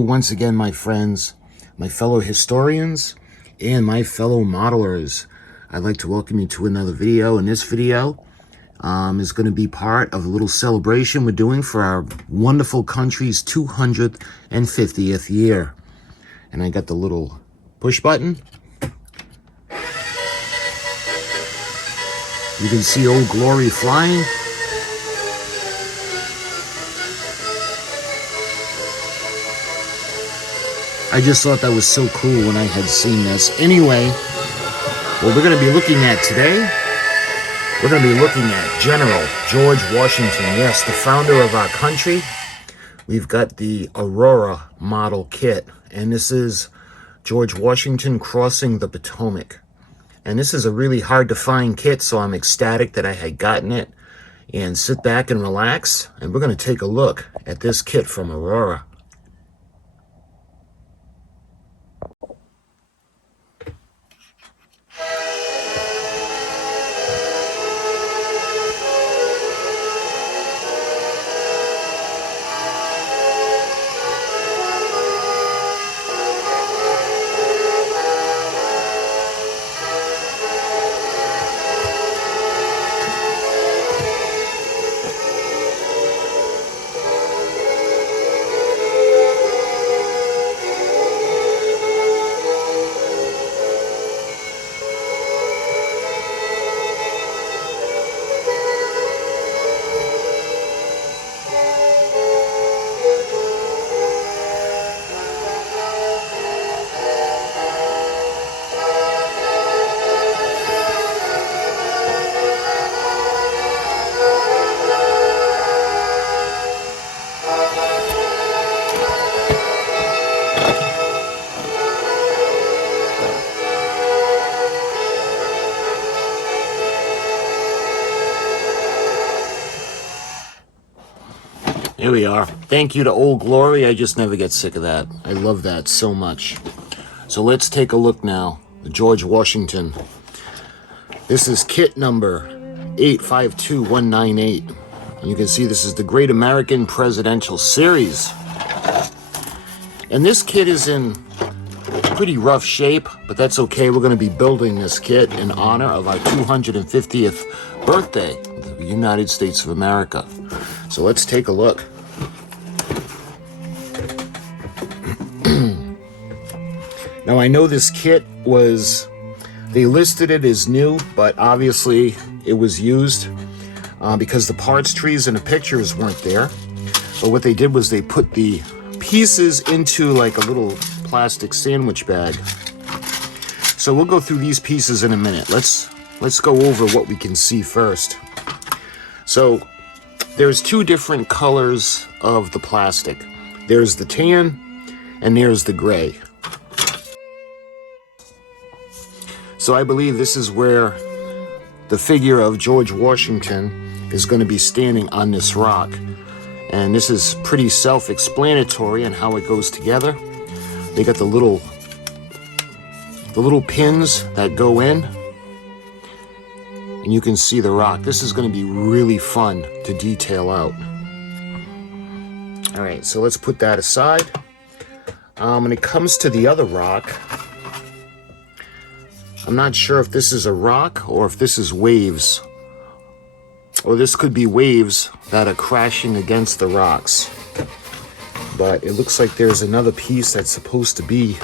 once again, my friends, my fellow historians, and my fellow modelers. I'd like to welcome you to another video. And this video is going to be part of a little celebration we're doing for our wonderful country's 250th year. And I got the little push button. You can see Old Glory flying. I just thought that was so cool when I had seen this. Anyway, what we're going to be looking at today, we're going to be looking at General George Washington. Yes, the founder of our country. We've got the Aurora model kit. And this is George Washington crossing the Potomac. And this is a really hard to find kit, so I'm ecstatic that I had gotten it. And sit back and relax, and we're going to take a look at this kit from Aurora. Here we are. Thank you to Old Glory. I just never get sick of that. I love that so much. So let's take a look now. The George Washington. This is kit number 852198. And you can see this is the Great American Presidential Series. And this kit is in pretty rough shape, but that's okay. We're going to be building this kit in honor of our 250th birthday of the United States of America. So let's take a look. Now I know this kit was, they listed it as new, but obviously it was used because the parts trees and the pictures weren't there. But what they did was they put the pieces into like a little plastic sandwich bag. So we'll go through these pieces in a minute. Let's go over what we can see first. So there's two different colors of the plastic. There's the tan and there's the gray. So I believe this is where the figure of George Washington is going to be standing on this rock. And this is pretty self-explanatory in how it goes together. They got the little pins that go in. And you can see the rock. This is going to be really fun to detail out. All right, so let's put that aside. When it comes to the other rock, I'm not sure if this is a rock or if this is waves. Or this could be waves that are crashing against the rocks. But it looks like there's another piece that's supposed to be...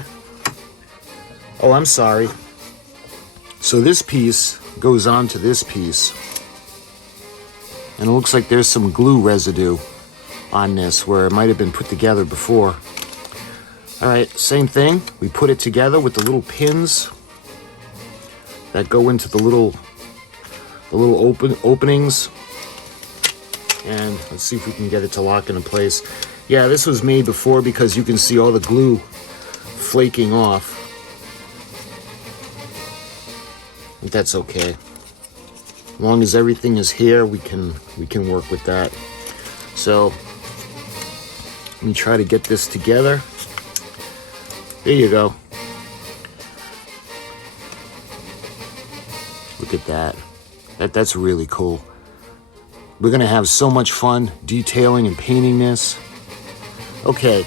Oh, I'm sorry. So this piece goes on to this piece. And it looks like there's some glue residue on this where it might have been put together before. All right, same thing. We put it together with the little pins that go into the little openings. And let's see if we can get it to lock into place. Yeah, this was made before because you can see all the glue flaking off. But that's okay. As long as everything is here, we can work with that. So let me try to get this together. There you go. Look at that. That's really cool. We're gonna have so much fun detailing and painting this. Okay,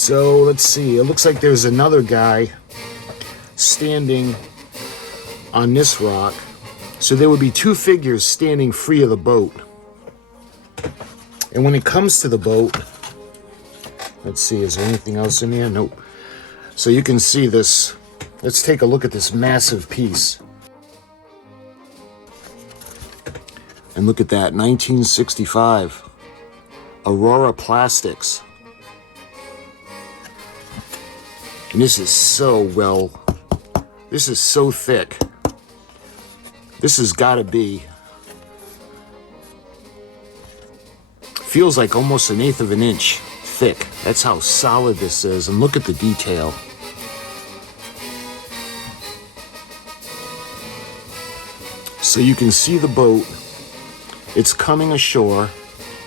So let's see. It looks like there's another guy standing on this rock. So there would be two figures standing free of the boat. And when it comes to the boat, let's see, is there anything else in here? Nope. So you can see this. Let's take a look at this massive piece. And look at that, 1965. Aurora Plastics. And this is so this is so thick. This has got to be, feels like almost 1/8 of an inch thick. That's how solid this is. And look at the detail. So you can see the boat. It's coming ashore.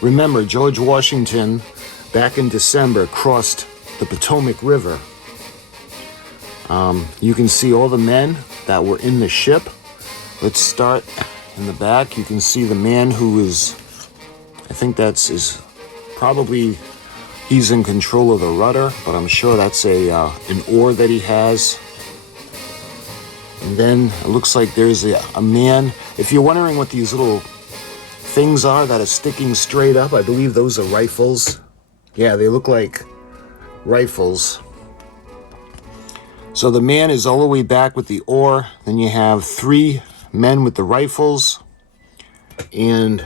Remember, George Washington, back in December, crossed the Potomac River. You can see all the men that were in the ship. Let's start in the back. You can see the man who is, I think is probably, he's in control of the rudder, but I'm sure that's an oar that he has. And then it looks like there's a man. If you're wondering what these little things are that are sticking straight up, I believe those are rifles. Yeah, they look like rifles. So the man is all the way back with the oar. Then you have 3 men with the rifles. And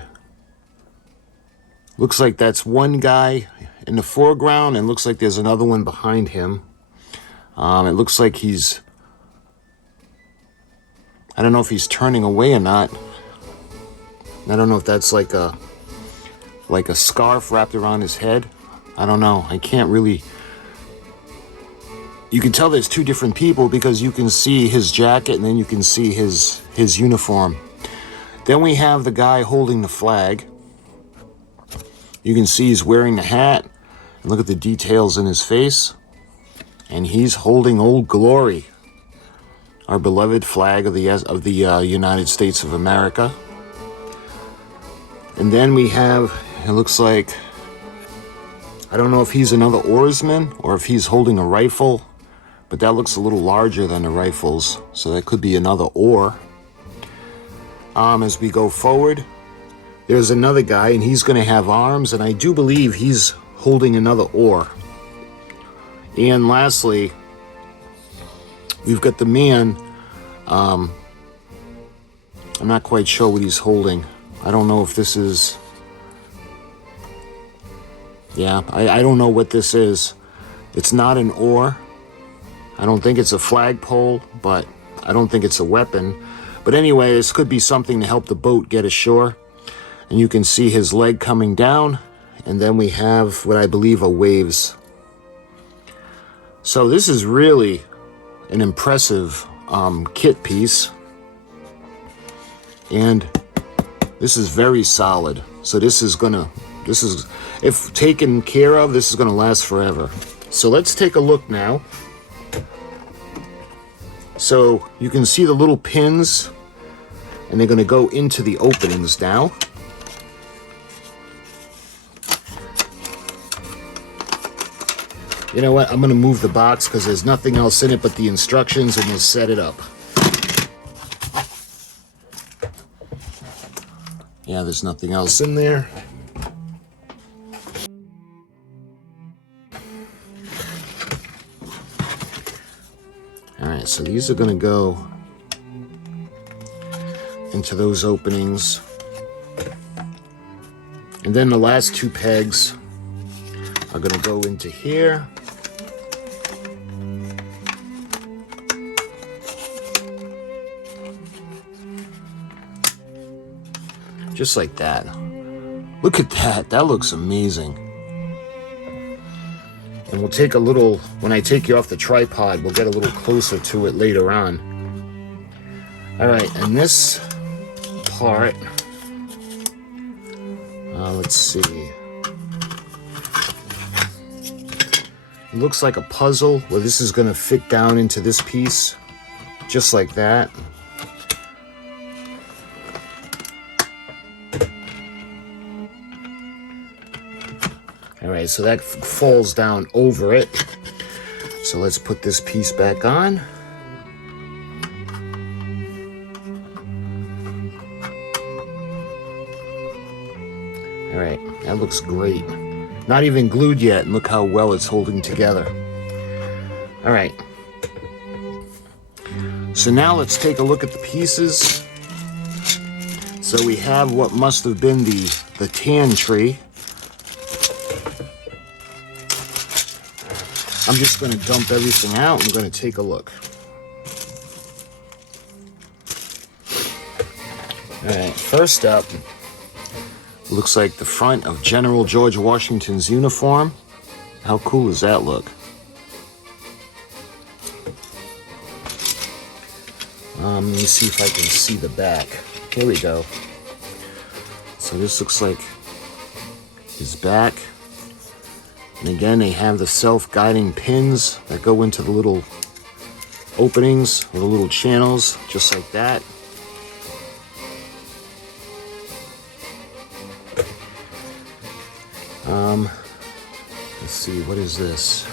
looks like that's one guy in the foreground, and looks like there's another one behind him. It looks like he's, I don't know if he's turning away or not. I don't know if that's like a scarf wrapped around his head. I don't know. I can't really. You can tell there's 2 different people because you can see his jacket and then you can see his uniform. Then we have the guy holding the flag. You can see he's wearing the hat. And look at the details in his face. And he's holding Old Glory, our beloved flag of the United States of America. And then we have, it looks like, I don't know if he's another oarsman or if he's holding a rifle, but that looks a little larger than the rifles, so that could be another oar. As we go forward, there's another guy, and he's going to have arms, and I do believe he's holding another oar. And lastly, we've got the man. I'm not quite sure what he's holding. I don't know if this is... Yeah, I don't know what this is. It's not an oar. I don't think it's a flagpole, but I don't think it's a weapon. But anyway, this could be something to help the boat get ashore. And you can see his leg coming down. And then we have what I believe are waves. So this is really an impressive kit piece. And this is very solid. So this is, if taken care of, this is gonna last forever. So let's take a look now. So you can see the little pins, and they're gonna go into the openings now. You know what, I'm gonna move the box because there's nothing else in it but the instructions, and we'll set it up. Yeah, there's nothing else in there. All right, so these are gonna go into those openings. And then the last 2 pegs are gonna go into here. Just like that. Look at that. That looks amazing. And we'll take a little, when I take you off the tripod, we'll get a little closer to it later on. All right, and this part, let's see. It looks like a puzzle where this is going to fit down into this piece, just like that. All right, so that falls down over it. So let's put this piece back on. All right, that looks great. Not even glued yet, and look how well it's holding together. All right. So now let's take a look at the pieces. So we have what must have been the tan tree. I'm just going to dump everything out and we're going to take a look. All right, first up, looks like the front of General George Washington's uniform. How cool does that look? Let me see if I can see the back. Here we go. So this looks like his back. And again, they have the self-guiding pins that go into the little openings, or the little channels, just like that. Let's see, what is this?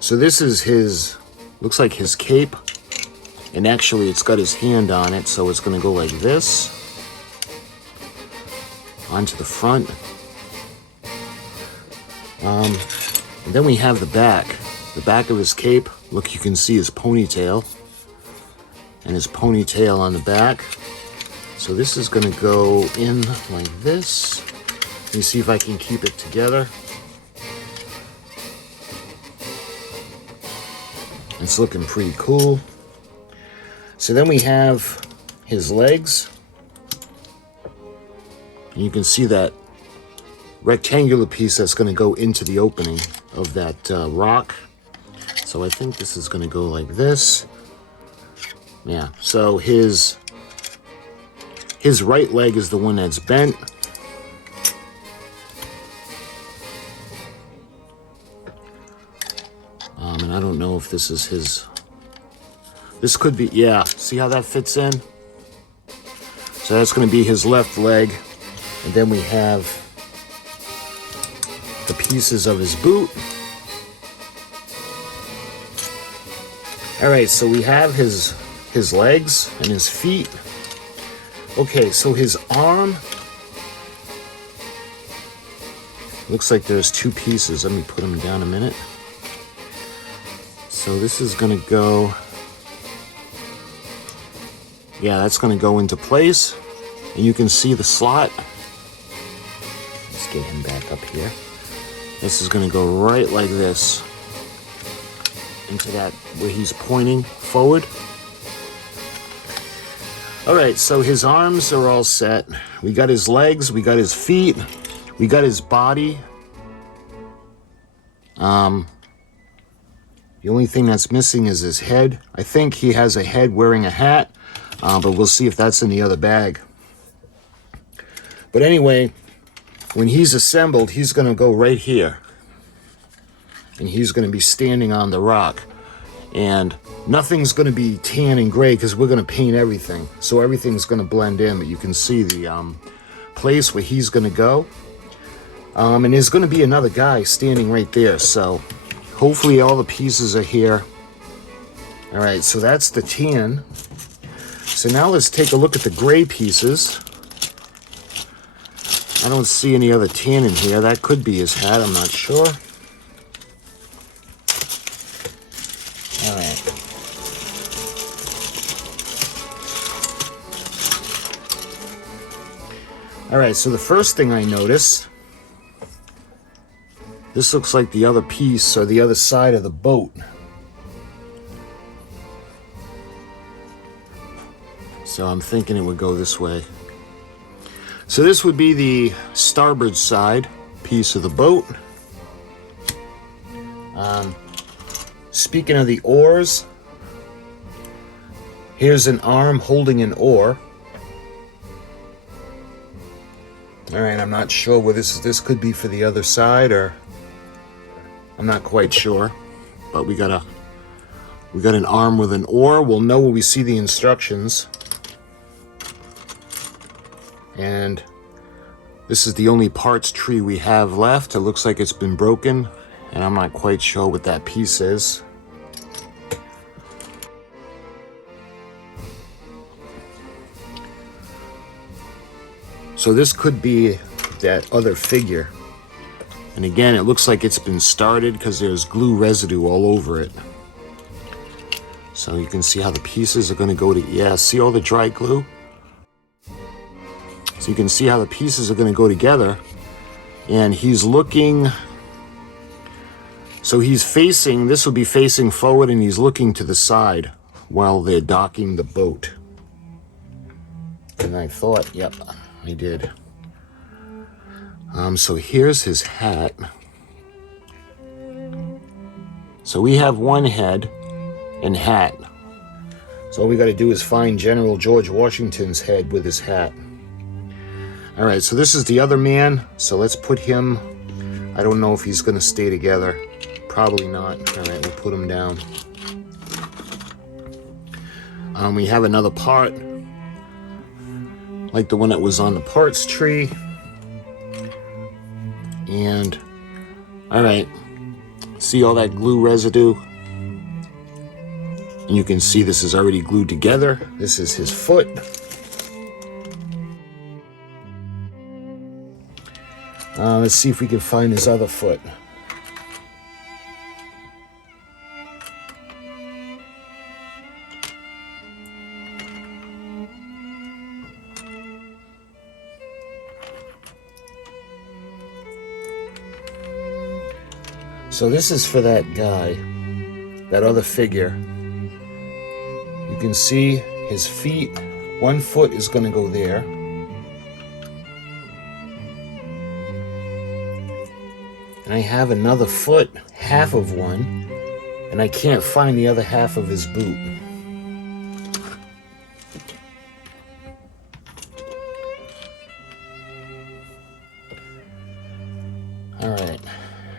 So this is his, looks like his cape. And actually, it's got his hand on it, so it's going to go like this. Onto the front. And then we have the back. The back of his cape. Look, you can see his ponytail. And his ponytail on the back. So this is going to go in like this. Let me see if I can keep it together. It's looking pretty cool. So then we have his legs. And you can see that rectangular piece that's going to go into the opening of that rock. So I think this is going to go like this. Yeah, so his right leg is the one that's bent. And I don't know if this is his... This could be, yeah, see how that fits in? So that's going to be his left leg. And then we have the pieces of his boot. All right, so we have his legs and his feet. Okay, so his arm. Looks like there's two pieces. Let me put them down a minute. So this is going to go... Yeah, that's going to go into place. And you can see the slot. Let's get him back up here. This is going to go right like this. Into that where he's pointing forward. All right, so his arms are all set. We got his legs, we got his feet, we got his body. The only thing that's missing is his head. I think he has a head wearing a hat. But we'll see if that's in the other bag. But anyway, when he's assembled, he's going to go right here. And he's going to be standing on the rock. And nothing's going to be tan and gray because we're going to paint everything. So everything's going to blend in. But you can see the place where he's going to go. And there's going to be another guy standing right there. So hopefully all the pieces are here. All right, so that's the tan. So now let's take a look at the gray pieces. I don't see any other tan in here. That could be his hat, I'm not sure. All right. All right, so the first thing I notice, this looks like the other piece or the other side of the boat. So I'm thinking it would go this way. So this would be the starboard side piece of the boat. Speaking of the oars, here's an arm holding an oar. All right, I'm not sure where this could be for the other side, or I'm not quite sure. But we got an arm with an oar. We'll know when we see the instructions. And This is the only parts tree we have left. It looks like it's been broken, and I'm not quite sure what that piece is. So this could be that other figure. And again, it looks like it's been started because there's glue residue all over it. So you can see how the pieces are going to go to, yeah, see all the dry glue? So you can see how the pieces are going to go together. And he's looking, so he's facing, this will be facing forward, and he's looking to the side while they're docking the boat. And I thought, yep, I did. So here's his hat. So we have one head and hat. So all we got to do is find General George Washington's head with his hat. All right, so this is the other man. So let's put him, I don't know if he's going to stay together. Probably not. All right, we'll put him down. We have another part, like the one that was on the parts tree. And, all right, see all that glue residue? And you can see this is already glued together. This is his foot. Let's see if we can find his other foot. So this is for that guy, that other figure. You can see his feet. One foot is going to go there. And I have another foot, half of one, and I can't find the other half of his boot. All right,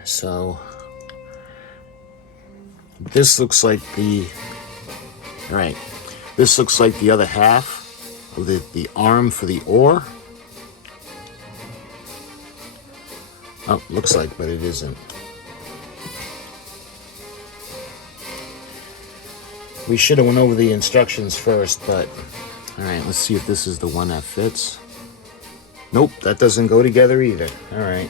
so this looks like the, all right, this looks like the other half of the arm for the oar. Oh, looks like, but it isn't. We should have went over the instructions first, but all right, let's see if this is the one that fits. Nope, that doesn't go together either. All right.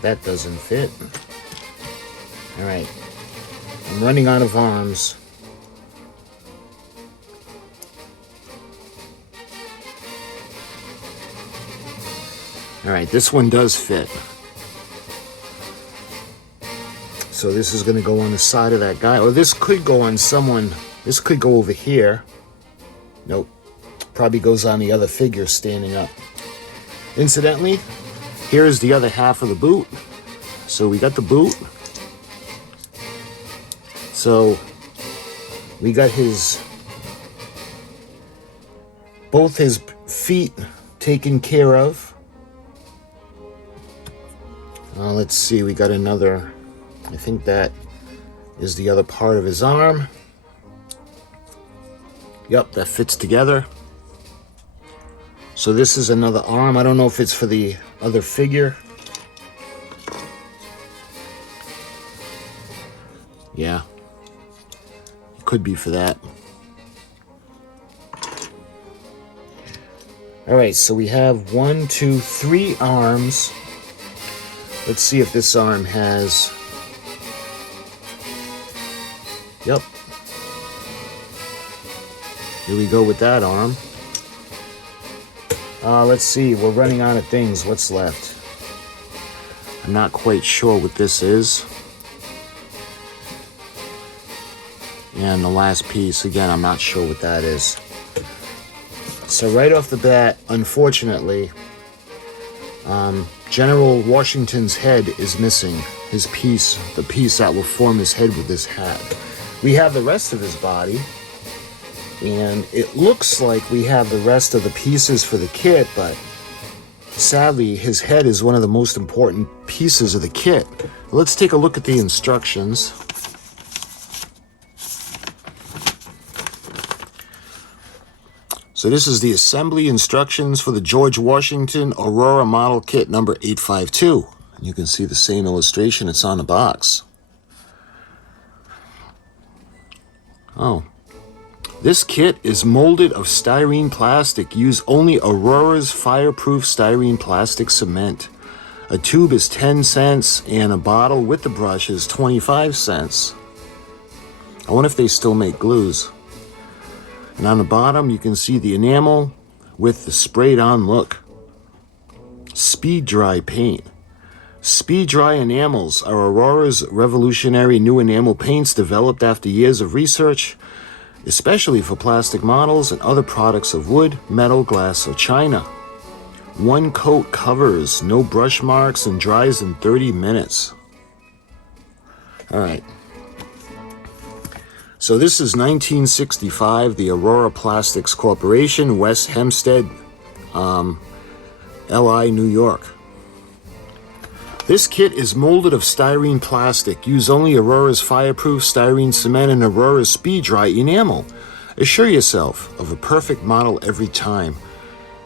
That doesn't fit. All right. I'm running out of arms. All right, this one does fit. So this is going to go on the side of that guy. Or this could go on someone. This could go over here. Nope. Probably goes on the other figure standing up. Incidentally, here is the other half of the boot. So we got the boot. So we got both his feet taken care of. Let's see, we got another, I think that is the other part of his arm. Yep, that fits together. So this is another arm. I don't know if it's for the other figure. Yeah. Could be for that. All right, so we have 1, 2, 3 arms. Let's see if this arm has... Yep. Here we go with that arm. Let's see, we're running out of things. What's left? I'm not quite sure what this is. And the last piece, again, I'm not sure what that is. So right off the bat, unfortunately, General Washington's head is missing. His piece, the piece that will form his head with this hat. We have the rest of his body, and it looks like we have the rest of the pieces for the kit, but sadly, his head is one of the most important pieces of the kit. Let's take a look at the instructions. So this is the assembly instructions for the George Washington Aurora model kit number 852. You can see the same illustration, it's on the box. Oh. This kit is molded of styrene plastic. Use only Aurora's fireproof styrene plastic cement. A tube is 10 cents and a bottle with the brush is 25 cents. I wonder if they still make glues. And on the bottom you can see the enamel with the sprayed on look. Speed dry paint. Speed dry enamels are Aurora's revolutionary new enamel paints developed after years of research, especially for plastic models and other products of wood, metal, glass, or china. One coat covers, no brush marks, and dries in 30 minutes. All right. So this is 1965, the Aurora Plastics Corporation, West Hempstead, LI, New York. This kit is molded of styrene plastic. Use only Aurora's fireproof styrene cement and Aurora's speed dry enamel. Assure yourself of a perfect model every time.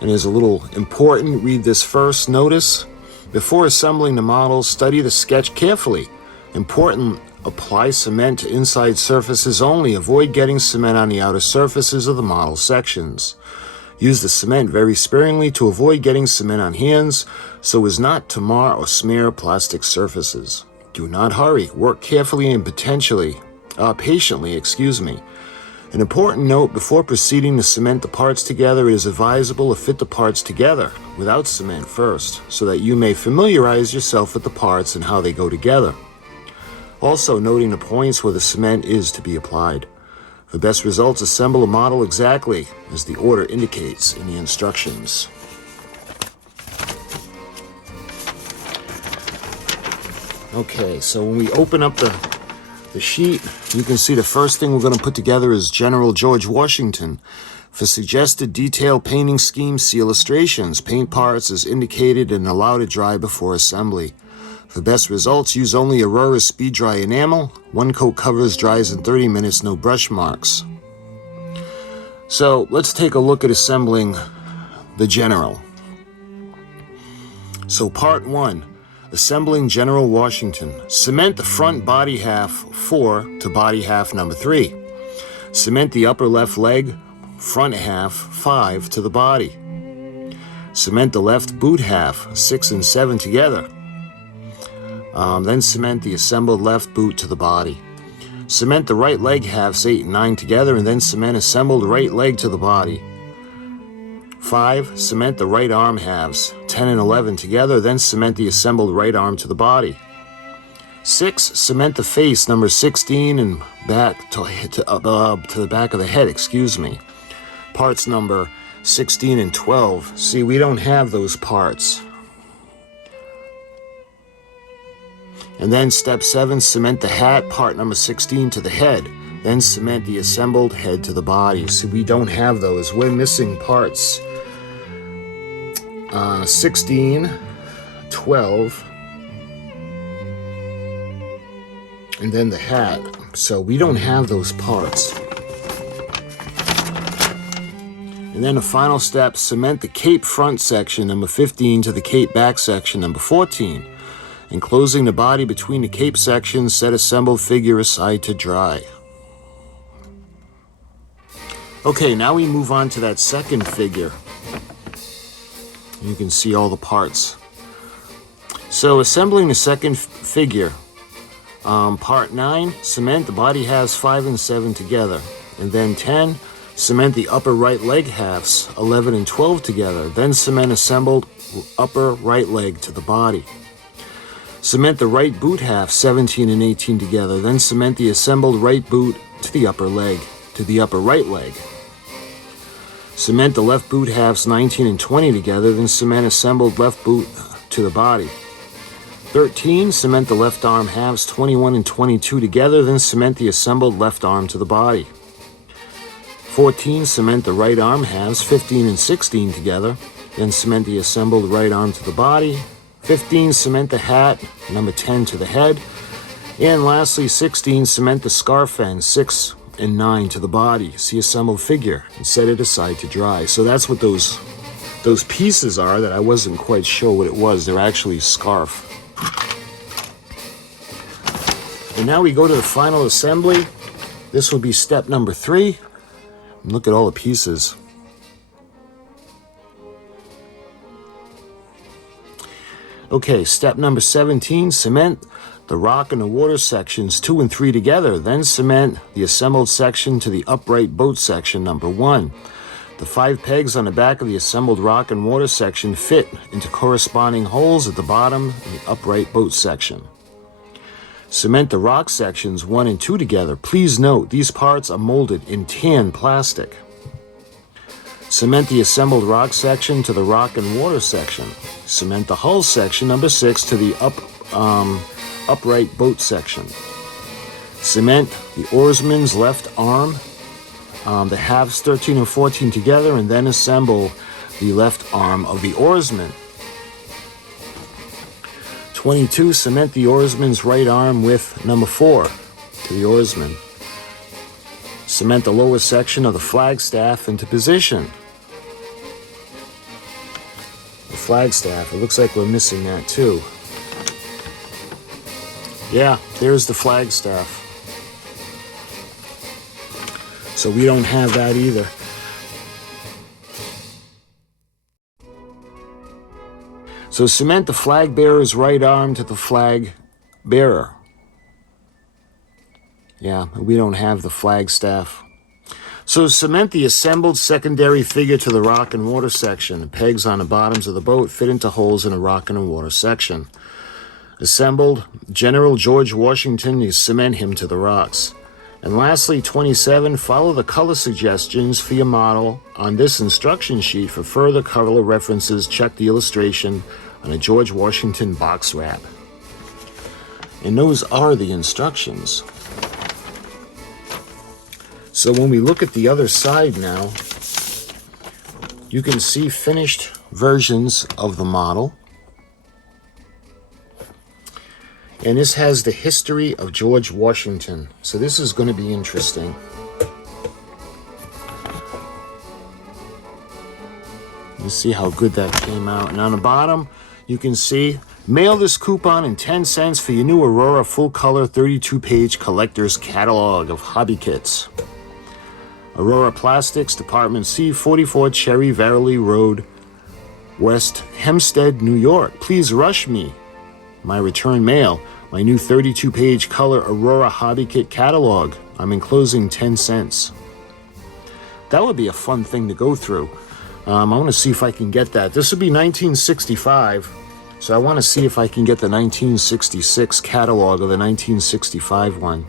And there's a little important, read this first notice. Before assembling the model, study the sketch carefully. Important, apply cement to inside surfaces only. Avoid getting cement on the outer surfaces of the model sections. Use the cement very sparingly to avoid getting cement on hands so as not to mar or smear plastic surfaces. Do not hurry. Work carefully and patiently. An important note, before proceeding to cement the parts together, it is advisable to fit the parts together without cement first so that you may familiarize yourself with the parts and how they go together. Also noting the points where the cement is to be applied. For best results, assemble a model exactly as the order indicates in the instructions. Okay, so when we open up the sheet, you can see the first thing we're going to put together is General George Washington. For suggested detailed painting scheme, see illustrations. Paint parts as indicated and allow to dry before assembly. For best results, use only Aurora's speed dry enamel. One coat covers, dries in 30 minutes, no brush marks. So let's take a look at assembling the General. So part 1, assembling General Washington. Cement the front body half 4 to body half number 3. Cement the upper left leg front half 5 to the body. Cement the left boot half 6 and 7 together. Then cement the assembled left boot to the body. Cement the right leg halves 8 and 9 together, and then cement assembled right leg to the body. 5. Cement the right arm halves 10 and 11 together, then cement the assembled right arm to the body. 6. Cement the face number 16 and back to the back of the head, Parts number 16 and 12. See, we don't have those parts. And then step 7, cement the hat, part number 16, to the head. Then cement the assembled head to the body. See, we don't have those. We're missing parts 16, 12, and then the hat. So we don't have those parts. And then the final step, cement the cape front section, number 15, to the cape back section, number 14. Enclosing the body between the cape sections, set assembled figure aside to dry. Okay, now we move on to that second figure. You can see all the parts. So assembling the second figure, part 9, cement the body halves 5 and 7 together. And then 10, cement the upper right leg halves 11 and 12 together. Then cement assembled upper right leg to the body. Cement the right boot half 17 and 18 together. Then cement the assembled right boot to the upper right leg. Cement the left boot halves 19 and 20 together. Then cement assembled left boot to the body. 13. Cement the left arm halves 21 and 22 together. Then cement the assembled left arm to the body. 14. Cement the right arm halves 15 and 16 together. Then cement the assembled right arm to the body. 15, cement the hat, number 10 to the head. And lastly, 16, cement the scarf ends, 6 and 9 to the body. See assembled figure and set it aside to dry. So that's what those pieces are that I wasn't quite sure what it was. They're actually scarf. And now we go to the final assembly. This will be step number 3. And look at all the pieces. Okay, step number 17, cement the rock and the water sections 2 and 3 together. Then cement the assembled section to the upright boat section number 1. The 5 pegs on the back of the assembled rock and water section fit into corresponding holes at the bottom of the upright boat section. Cement the rock sections 1 and 2 together. Please note, these parts are molded in tan plastic. Cement the assembled rock section to the rock and water section. Cement the hull section number 6 to the upright boat section. Cement the oarsman's left arm, the halves 13 and 14 together, and then assemble the left arm of the oarsman. 22, cement the oarsman's right arm with number 4 to the oarsman. Cement the lower section of the flagstaff into position. The flagstaff, it looks like we're missing that too. Yeah, there's the flagstaff. So we don't have that either. So cement the flag bearer's right arm to the flag bearer. Yeah, we don't have the flagstaff. So cement the assembled secondary figure to the rock and water section. The pegs on the bottoms of the boat fit into holes in the rock and water section. Assembled General George Washington, you cement him to the rocks. And lastly, 27, follow the color suggestions for your model on this instruction sheet. For further color references, check the illustration on a George Washington box wrap. And those are the instructions. So when we look at the other side now, you can see finished versions of the model. And this has the history of George Washington. So this is going to be interesting. You see how good that came out. And on the bottom, you can see, mail this coupon in 10 cents for your new Aurora full-color 32-page collector's catalog of hobby kits. Aurora Plastics, Department C, 44 Cherry Valley Road, West Hempstead, New York. Please rush me my return mail, my new 32-page color Aurora hobby kit catalog. I'm enclosing 10 cents. That would be a fun thing to go through. I want to see if I can get that. This would be 1965, so I want to see if I can get the 1966 catalog or the 1965 one.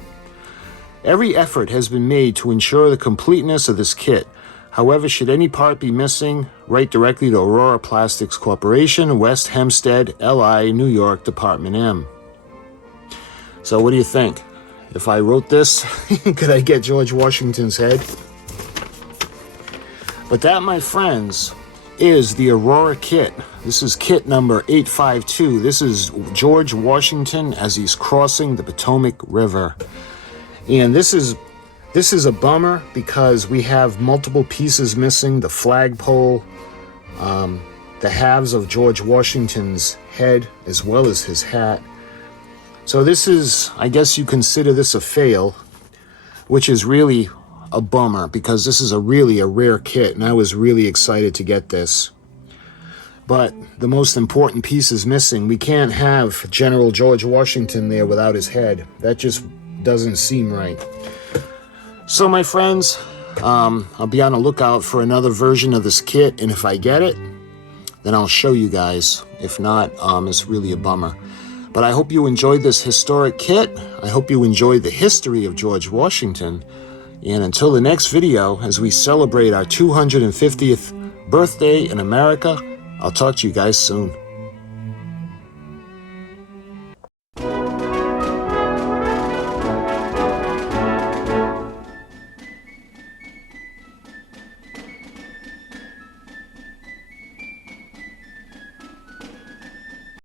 Every effort has been made to ensure the completeness of this kit. However, should any part be missing, write directly to Aurora Plastics Corporation, West Hempstead, LI, New York, Department M. So what do you think? If I wrote this, could I get George Washington's head? But that, my friends, is the Aurora kit. This is kit number 852. This is George Washington as he's crossing the Potomac River. And this is a bummer because we have multiple pieces missing. The flagpole, the halves of George Washington's head, as well as his hat. So this is, I guess you consider this a fail, which is really a bummer because this is really a rare kit, and I was really excited to get this. But the most important piece is missing. We can't have General George Washington there without his head. That just doesn't seem right. So my friends, I'll be on the lookout for another version of this kit, and if I get it, then I'll show you guys. If not, it's really a bummer. But I hope you enjoyed this historic kit. I hope you enjoyed the history of George Washington. And until the next video, as we celebrate our 250th birthday in America, I'll talk to you guys soon.